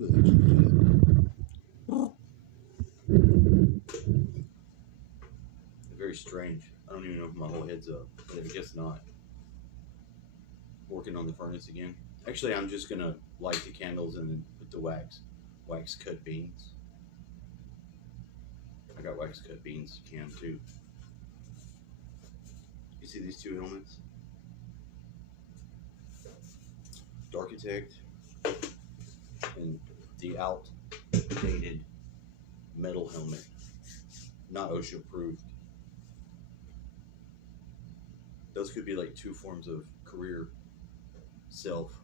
Very strange. I don't even know if my whole head's up, but I guess not. Working on the furnace again. Actually, I'm just gonna light the candles and then put the wax cut beans. I got wax cut beans can too. You see these two helmets? Darkitect and the outdated metal helmet, not OSHA approved. Those could be like two forms of career self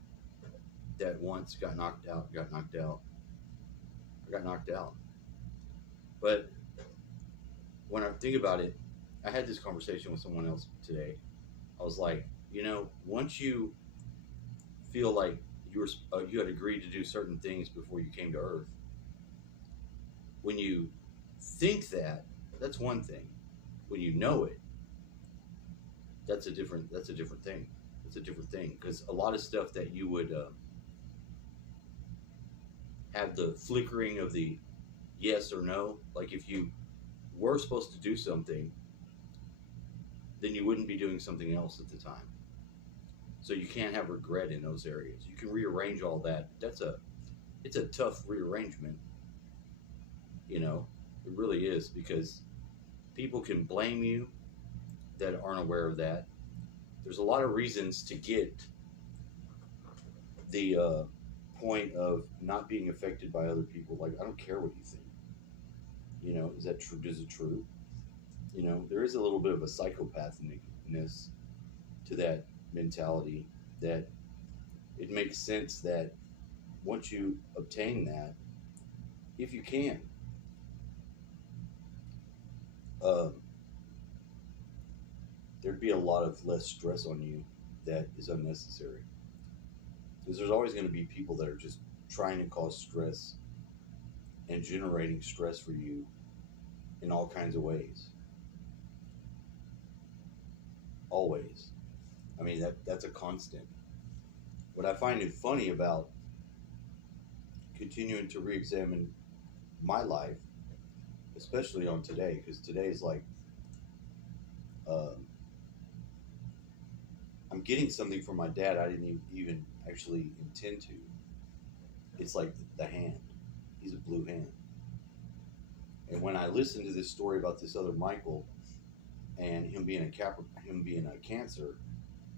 that once got knocked out, got knocked out, or got knocked out. But when I think about it, I had this conversation with someone else today. I was like, once you feel like you had agreed to do certain things before you came to Earth, when you think that, that's one thing. When you know it, that's a different thing. It's a different thing because a lot of stuff that you would have the flickering of the yes or no, like if you were supposed to do something, then you wouldn't be doing something else at the time. So you can't have regret in those areas. You can rearrange all that. It's a tough rearrangement, it really is because people can blame you that aren't aware of that. There's a lot of reasons to get the point of not being affected by other people. Like, I don't care what you think. Is that true? Is it true? There is a little bit of a psychopathness to that mentality that it makes sense that once you obtain that, if you can, um, there'd be a lot of less stress on you that is unnecessary. Because there's always going to be people that are just trying to cause stress and generating stress for you in all kinds of ways. Always. I mean, that's a constant. What I find it funny about continuing to re-examine my life, especially on today, because today is like um, I'm getting something from my dad I didn't even actually intend to. It's like the hand. He's a blue hand. And when I listened to this story about this other Michael and him being a Cancer,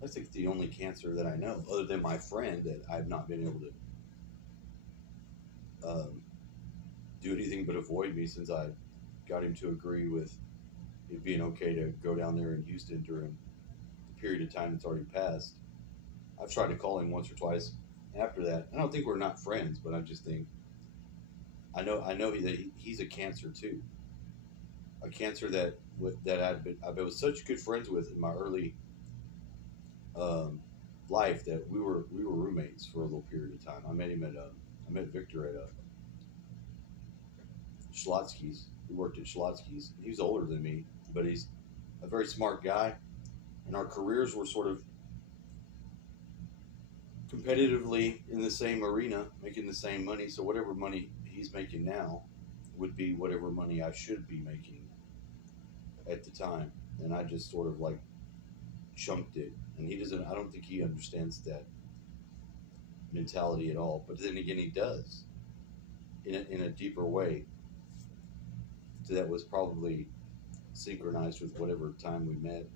that's like the only Cancer that I know, other than my friend that I've not been able to do anything but avoid me since I got him to agree with it being okay to go down there in Houston during the period of time that's already passed. I've tried to call him once or twice after that. I don't think we're not friends, but I just think I know that he's a Cancer too, a Cancer that I've been such good friends with in my early um, life that we were roommates for a little period of time. I met Victor at Schlotsky's. We worked at Schlotsky's. He was older than me, but he's a very smart guy, and our careers were sort of competitively in the same arena, making the same money. So whatever money he's making now would be whatever money I should be making at the time, and I just sort of like chunked it. And he doesn't. I don't think he understands that mentality at all. But then again, he does in a deeper way. So that was probably synchronized with whatever time we met.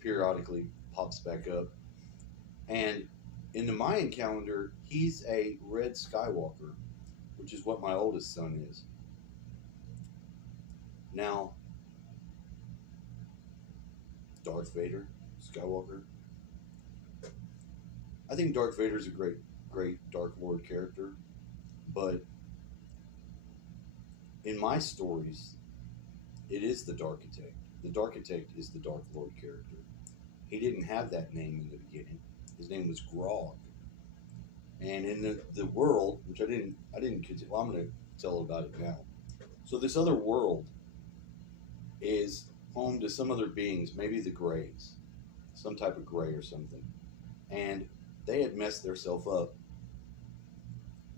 Periodically pops back up, and in the Mayan calendar, he's a red Skywalker, which is what my oldest son is. Now, Darth Vader, Skywalker. I think Darth Vader's a great Dark Lord character, but in my stories, it is the Darkitect. The Darkitect is the Dark Lord character. He didn't have that name in the beginning. His name was Grog. And in the world, which I didn't continue, well, I'm going to tell about it now. So this other world is home to some other beings, maybe the Greys, some type of Grey or something. And they had messed themselves up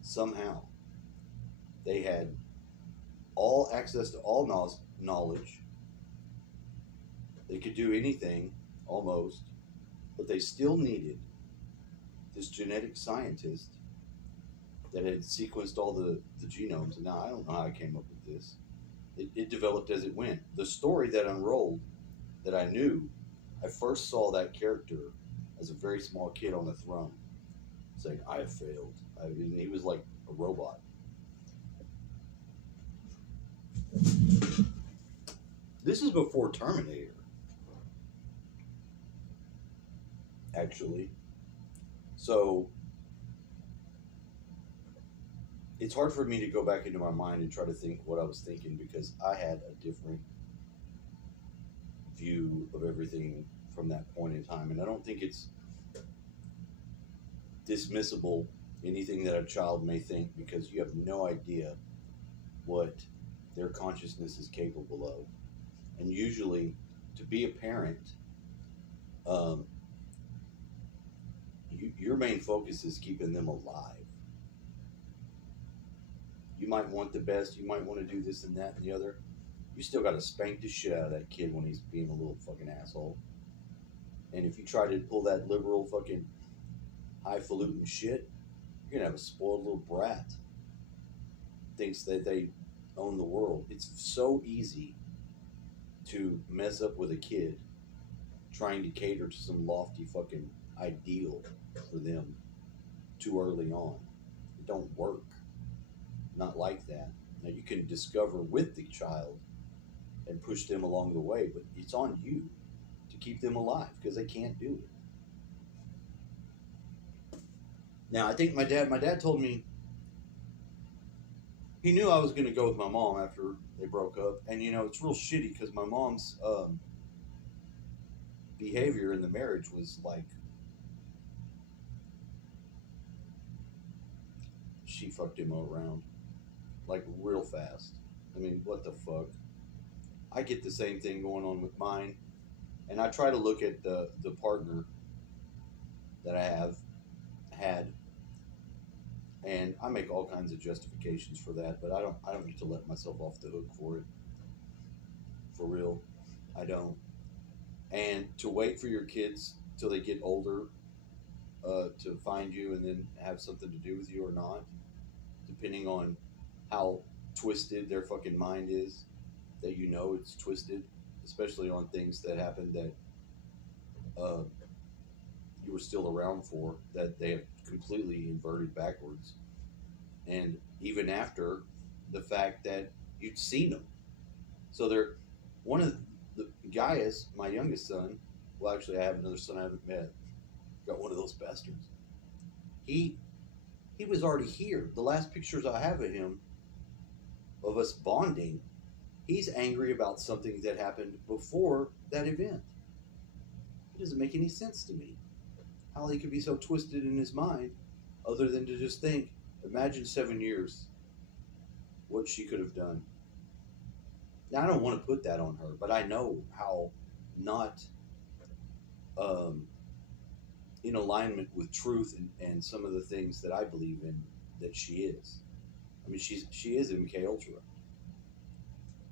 somehow. They had all access to all knowledge. They could do anything almost, but they still needed this genetic scientist that had sequenced all the genomes. And now I don't know how I came up with this. It developed as it went. The story that unrolled that I knew, I first saw that character as a very small kid on the throne saying, I have failed. I mean, he was like a robot. This is before Terminator, actually. So it's hard for me to go back into my mind and try to think what I was thinking because I had a different view of everything from that point in time. And I don't think it's dismissible anything that a child may think because you have no idea what their consciousness is capable of. And usually, to be a parent, um, your main focus is keeping them alive. You might want the best, you might want to do this and that and the other. You still got to spank the shit out of that kid when he's being a little fucking asshole. And if you try to pull that liberal fucking highfalutin shit, you're gonna have a spoiled little brat. Thinks that they own the world. It's so easy to mess up with a kid trying to cater to some lofty fucking ideal for them too early on. It don't work. Not like that. Now you can discover with the child and push them along the way, but it's on you to keep them alive because they can't do it. Now I think my dad told me he knew I was going to go with my mom after they broke up, and it's real shitty because my mom's behavior in the marriage was like she fucked him around like real fast. I mean, what the fuck? I get the same thing going on with mine, and I try to look at the partner that I have had, and I make all kinds of justifications for that, but I don't get to let myself off the hook for it. For real, I don't. And to wait for your kids till they get older to find you and then have something to do with you or not, depending on how twisted their fucking mind is, that it's twisted, especially on things that happened that uh, you were still around for, that they have completely inverted backwards. And even after the fact that you'd seen them. So they're one of the Gaius, my youngest son. Well, actually, I have another son I haven't met. Got one of those bastards. He he was already here. The last pictures I have of him, of us bonding, he's angry about something that happened before that event. It doesn't make any sense to me how he could be so twisted in his mind, other than to just think, imagine 7 years, what she could have done. Now, I don't want to put that on her, but I know how not um, in alignment with truth and some of the things that I believe in that she is. I mean, she is MK Ultra,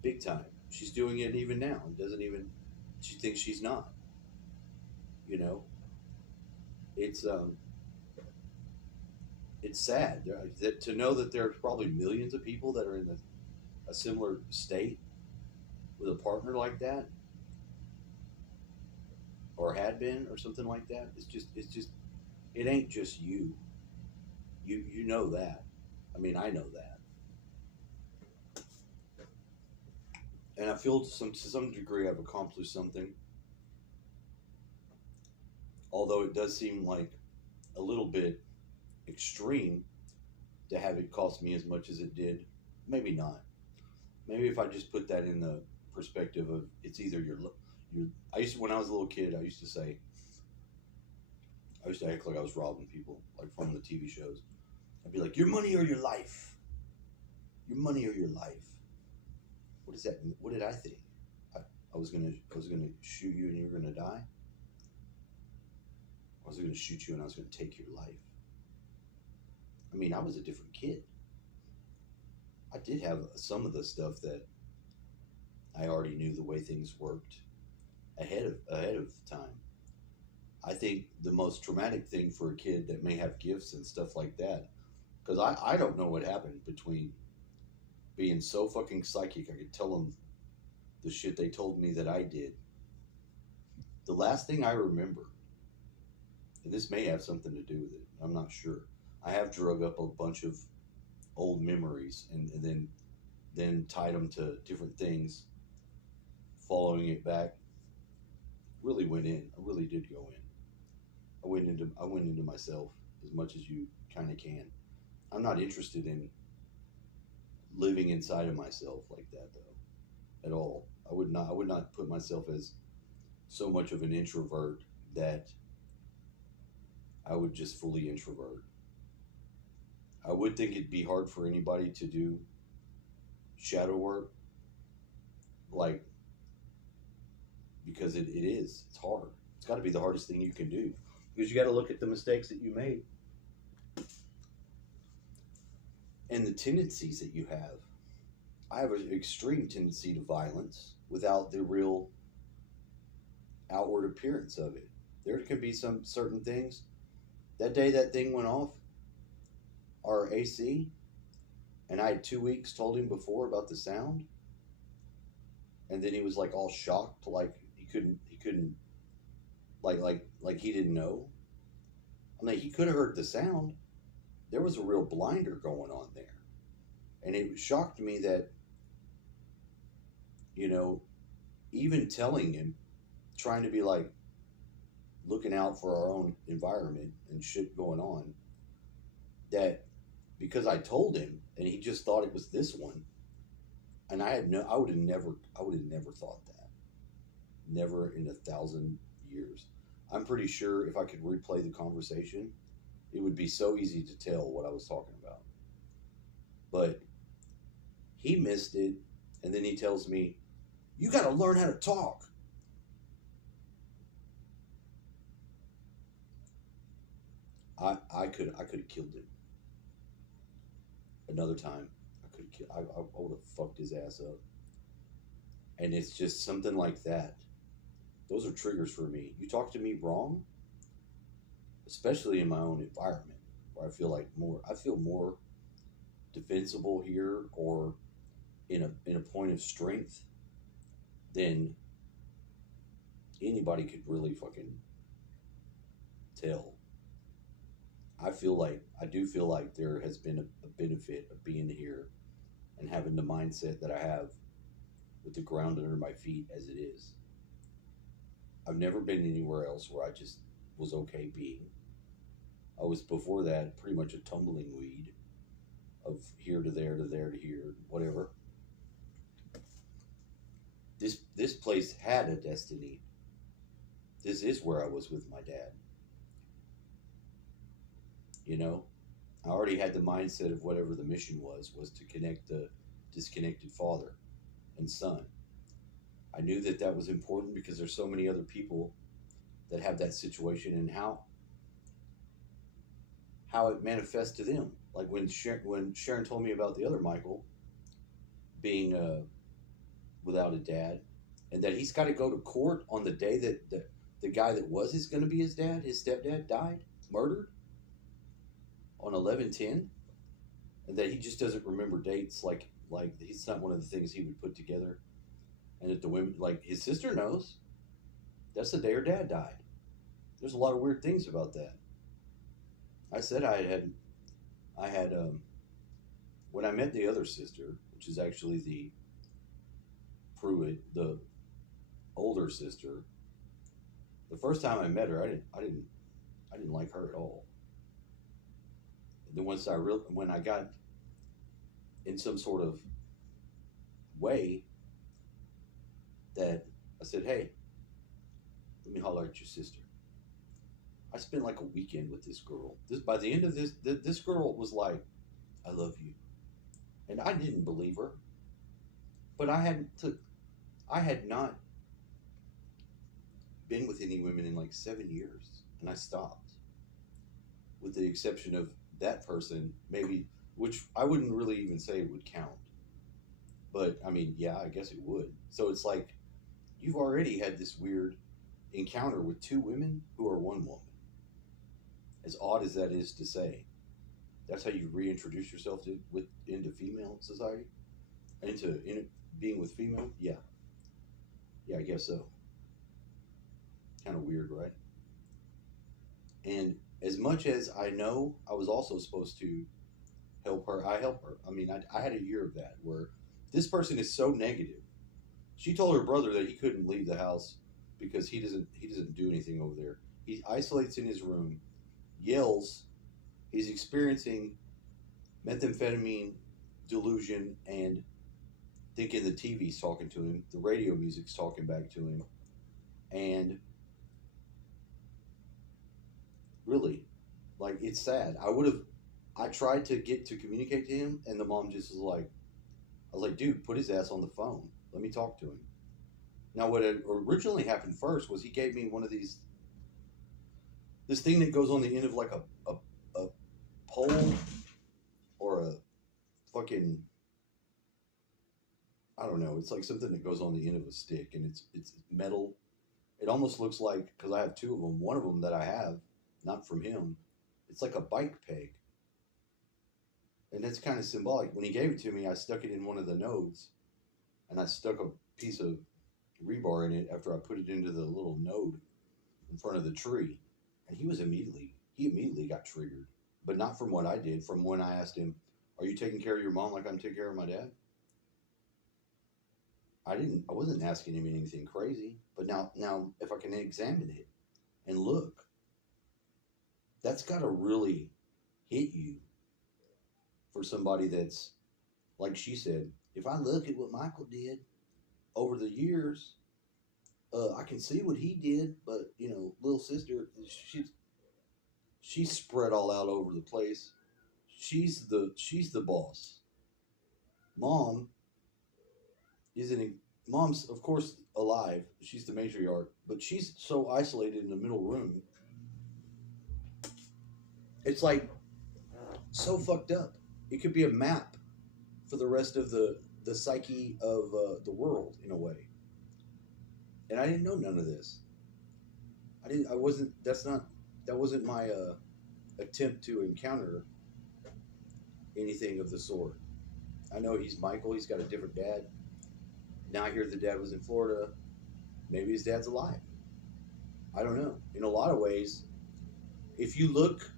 big time. She's doing it even now, and doesn't even. She thinks she's not. You know, it's it's sad that to know that there's probably millions of people that are in a similar state with a partner like that, or had been, or something like that. It's just it ain't just you. You know that. I mean, I know that, and I feel to some degree I've accomplished something. Although it does seem like a little bit extreme to have it cost me as much as it did. Maybe not. Maybe if I just put that in the perspective of it's either your. I used to, when I was a little kid, I used to act like I was robbing people, like from the TV shows. I'd be like, your money or your life, your money or your life. What does that mean? What did I think? I was gonna shoot you and you were gonna die. I was gonna shoot you and I was gonna take your life. I mean, I was a different kid. I did have some of the stuff that I already knew the way things worked ahead of time. I think the most traumatic thing for a kid that may have gifts and stuff like that, because I don't know what happened between being so fucking psychic I could tell them the shit they told me that I did. The last thing I remember, and this may have something to do with it, I'm not sure. I have drug up a bunch of old memories and then tied them to different things, following it back. Really went in. I really did go in. I went into myself as much as you kind of can. I'm not interested in living inside of myself like that though, at all. I would not put myself as so much of an introvert that I would just fully introvert. I would think it'd be hard for anybody to do shadow work, like, because it is. It's hard. It's got to be the hardest thing you can do because you got to look at the mistakes that you made and the tendencies that you have. I have an extreme tendency to violence without the real outward appearance of it. There could be some certain things. That day that thing went off, our AC, and I had 2 weeks told him before about the sound, and then he was like all shocked, like he couldn't, like he didn't know. I'm like, he could have heard the sound. There was a real blinder going on there, and it shocked me that, you know, even telling him, trying to be like looking out for our own environment and shit going on, that because I told him and he just thought it was this one, and I would have never thought that, never in 1,000 years. I'm pretty sure if I could replay the conversation, it would be so easy to tell what I was talking about. But he missed it, and then he tells me, "You got to learn how to talk." I could have killed him another time. I would have fucked his ass up. And it's just something like that. Those are triggers for me. You talk to me wrong, especially in my own environment, where I feel more defensible here, or in a point of strength, than anybody could really fucking tell. I do feel like there has been a benefit of being here and having the mindset that I have with the ground under my feet as it is. I've never been anywhere else where I just was okay being. I was before that pretty much a tumbling weed of here to there to there to here, whatever. This place had a destiny. This is where I was with my dad. You know, I already had the mindset of whatever the mission was to connect the disconnected father and son. I knew that that was important because there's so many other people that have that situation, and how it manifests to them. Like when Sharon told me about the other Michael being without a dad, and that he's got to go to court on the day that the guy that was is going to be his dad, his stepdad, died, murdered on 11/10, and that he just doesn't remember dates. Like it's not one of the things he would put together, and that the women, like his sister, knows that's the day her dad died. There's a lot of weird things about that. I said I had when I met the other sister, which is actually the Pruitt, the older sister. The first time I met her, I didn't like her at all. And then when I got in some sort of way that I said, "Hey, let me holler at your sister." I spent like a weekend with this girl. By the end of this girl was like, "I love you," and I didn't believe her. But I had not been with any women in like 7 years, and I stopped, with the exception of that person, maybe, which I wouldn't really even say it would count. But I mean, yeah, I guess it would. So it's like you've already had this weird encounter with two women who are one woman. As odd as that is to say, that's how you reintroduce yourself into female society, into being with female. Yeah, yeah, I guess so. Kind of weird, right? And as much as I know, I was also supposed to help her. I help her. I mean, I had a year of that where this person is so negative. She told her brother that he couldn't leave the house because he doesn't do anything over there. He isolates in his room, yells. He's experiencing methamphetamine delusion and thinking the TV's talking to him, the radio music's talking back to him, and really, like it's sad. I tried to get to communicate to him, and the mom just was like, I was like, dude, put his ass on the phone. Let me talk to him. Now, what had originally happened first was he gave me one of this thing that goes on the end of like a pole or a fucking, I don't know. It's like something that goes on the end of a stick, and it's metal. It almost looks like, because I have two of them. One of them that I have, not from him, it's like a bike peg, and that's kind of symbolic. When he gave it to me, I stuck it in one of the nodes, and I stuck a piece of rebar in it after I put it into the little node in front of the tree, and he immediately got triggered, but not from what I did. From when I asked him, "Are you taking care of your mom like I'm taking care of my dad?" I wasn't asking him anything crazy, but now if I can examine it and look, that's got to really hit you for somebody that's like she said. If I look at what Michael did over the years, I can see what he did, but little sister, she's spread all out over the place. She's the boss. Mom isn't. Mom's of course alive. She's the matriarch, but she's so isolated in the middle room. It's like so fucked up. It could be a map for the rest of the psyche of the world in a way. And I didn't know none of this. I didn't. I wasn't. That's not. That wasn't my attempt to encounter anything of the sort. I know he's Michael. He's got a different dad. Now I hear the dad was in Florida. Maybe his dad's alive. I don't know. In a lot of ways, if you look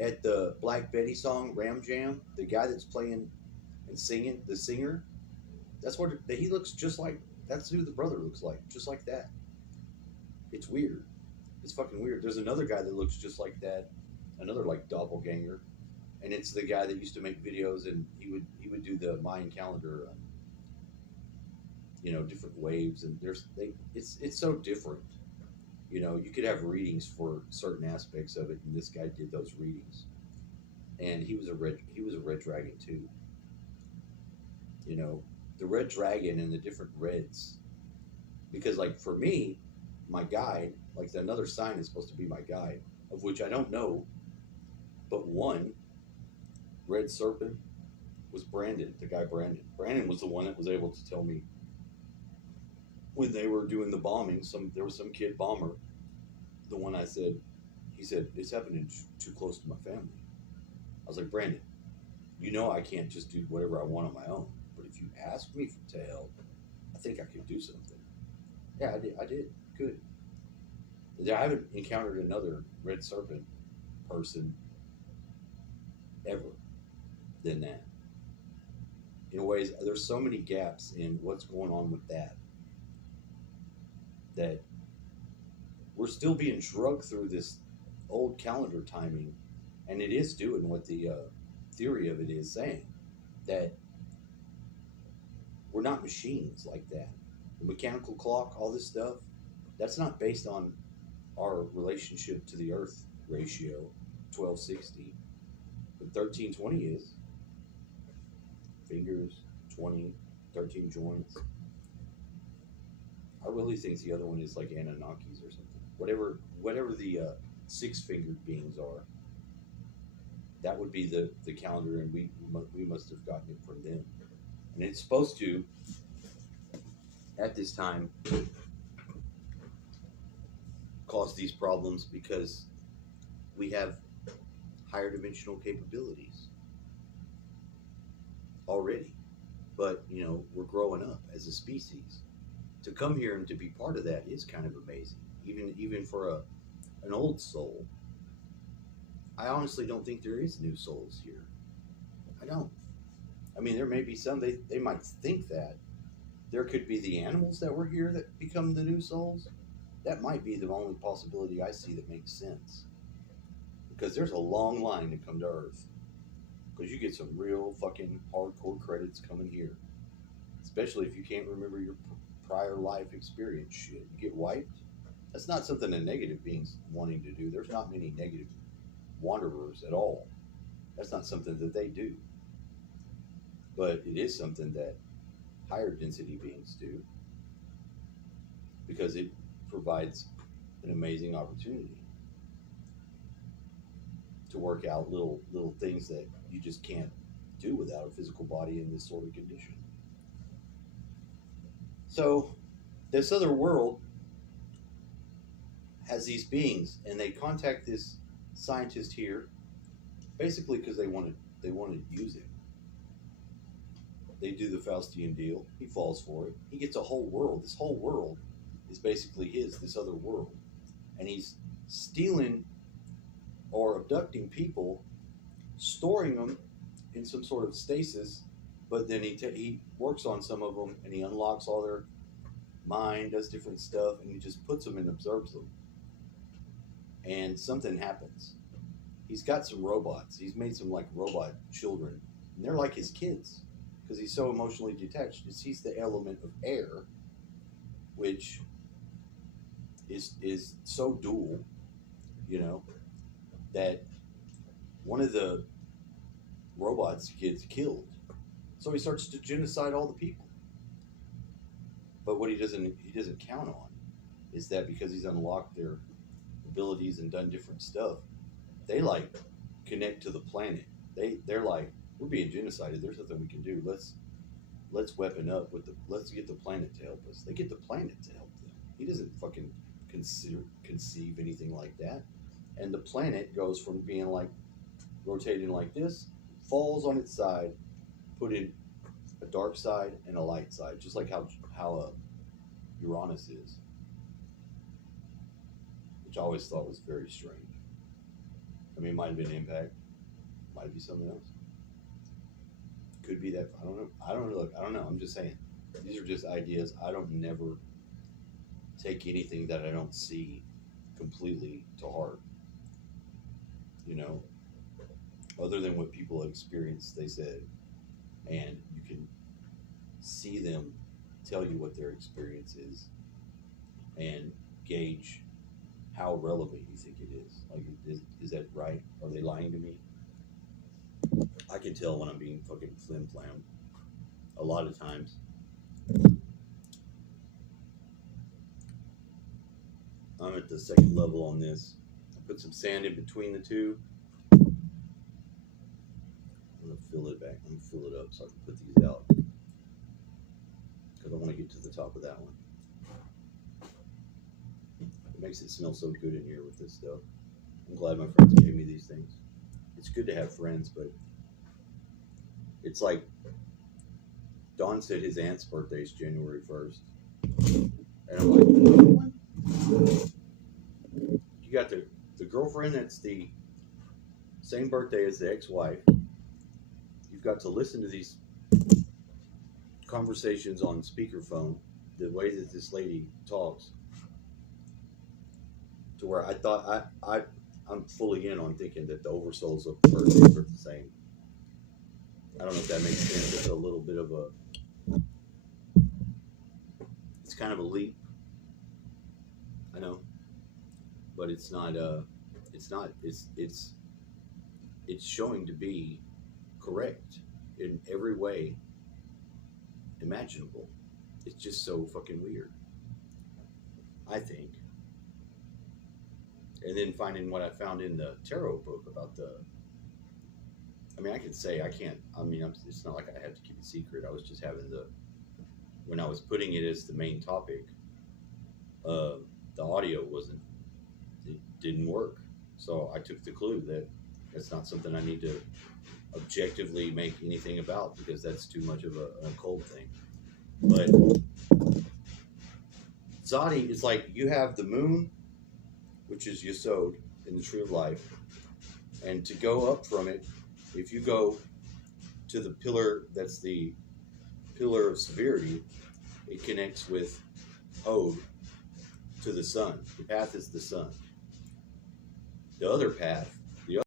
at the Black Betty song Ram Jam, the guy that's playing and singing, the singer, that's what he looks just like. That's who the brother looks like, just like that. It's weird. It's fucking weird. There's another guy that looks just like that, another like doppelganger, and it's the guy that used to make videos, and he would do the Mayan calendar, different waves, and it's so different. You could have readings for certain aspects of it, and this guy did those readings, and he was a red dragon too. You know, the red dragon and the different reds, because like for me, my guide, like another sign is supposed to be my guide, of which I don't know, but one red serpent was Brandon, the guy Brandon. Brandon was the one that was able to tell me when they were doing the bombing. There was some kid bomber. The one I said, he said it's happening too close to my family. I was like, Brandon, I can't just do whatever I want on my own. But if you ask me to help, I think I could do something. Yeah, I did. I did. Good. I haven't encountered another red serpent person ever than that. In ways, there's so many gaps in what's going on with that we're still being drugged through this old calendar timing, and it is doing what the theory of it is saying, that we're not machines like that. The mechanical clock, all this stuff, that's not based on our relationship to the Earth ratio, 1260. But 1320 is. Fingers, 20, 13 joints. I really think the other one is like Anunnakis or something. Whatever the six-fingered beings are, that would be the calendar, and we must have gotten it from them. And it's supposed to, at this time, cause these problems because we have higher dimensional capabilities already. But, we're growing up as a species. To come here and to be part of that is kind of amazing. Even for an old soul. I honestly don't think there is new souls here. I don't. I mean, there may be some, they might think that. There could be the animals that were here that become the new souls. That might be the only possibility I see that makes sense. Because there's a long line to come to Earth. Because you get some real fucking hardcore credits coming here. Especially if you can't remember your prior life experience shit. You get wiped. That's not something a negative being's wanting to do. There's not many negative wanderers at all. That's not something that they do. But it is something that higher density beings do because it provides an amazing opportunity to work out little things that you just can't do without a physical body in this sort of condition. So this other world has these beings, and they contact this scientist here, basically because they want to use him. They do the Faustian deal. He falls for it. He gets a whole world. This whole world is basically his. This other world, and he's stealing or abducting people, storing them in some sort of stasis. But then he works on some of them, and he unlocks all their mind, does different stuff, and he just puts them and observes them. And something happens. He's got some robots. He's made some like robot children, and they're like his kids because he's so emotionally detached. He sees the element of air, which is so dual, that one of the robots gets killed. So he starts to genocide all the people. But what he doesn't count on is that because he's unlocked their abilities and done different stuff, they like connect to the planet. They're like, we're being genocided. There's nothing we can do. Let's weapon up let's get the planet to help us. They get the planet to help them. He doesn't fucking conceive anything like that. And the planet goes from being like rotating like this, falls on its side, put in a dark side and a light side, just like how Uranus is, which I always thought was very strange. I mean, it might have been impact, might be something else. Could be that. I don't know. Look, I don't know. I'm just saying. These are just ideas. I don't never take anything that I don't see completely to heart. Other than what people have experienced, they said, and you can see them tell you what their experience is and gauge how relevant you think it is. Like, is that right? Are they lying to me? I can tell when I'm being fucking flim-flam a lot of times. I'm at the second level on this. I put some sand in between the two. I'm going to fill it back. I'm going to fill it up so I can put these out. Because I want to get to the top of that one. It makes it smell so good in here with this stuff. I'm glad my friends gave me these things. It's good to have friends, but it's like Don said his aunt's birthday is January 1st. And I'm like, another one? You got the girlfriend that's the same birthday as the ex-wife. You've got to listen to these conversations on speakerphone, the way that this lady talks, to where I thought I'm fully in on thinking that the oversouls of birthdays are the same. I don't know if that makes sense. It's a little bit of it's kind of a leap. I know, but it's not. It's showing to be correct in every way imaginable. It's just so fucking weird, I think. And then finding what I found in the tarot book about I mean, I could say I can't. I mean, it's not like I had to keep it secret. I was just having when I was putting it as the main topic, uh, the audio wasn't, it didn't work. So I took the clue that that's not something I need to objectively make anything about because that's too much of an occult thing. But Zadi is like you have the moon, which is Yesod in the tree of life, and to go up from it, if you go to the pillar that's the pillar of severity, it connects with Hod to the sun. The path is the sun. The other path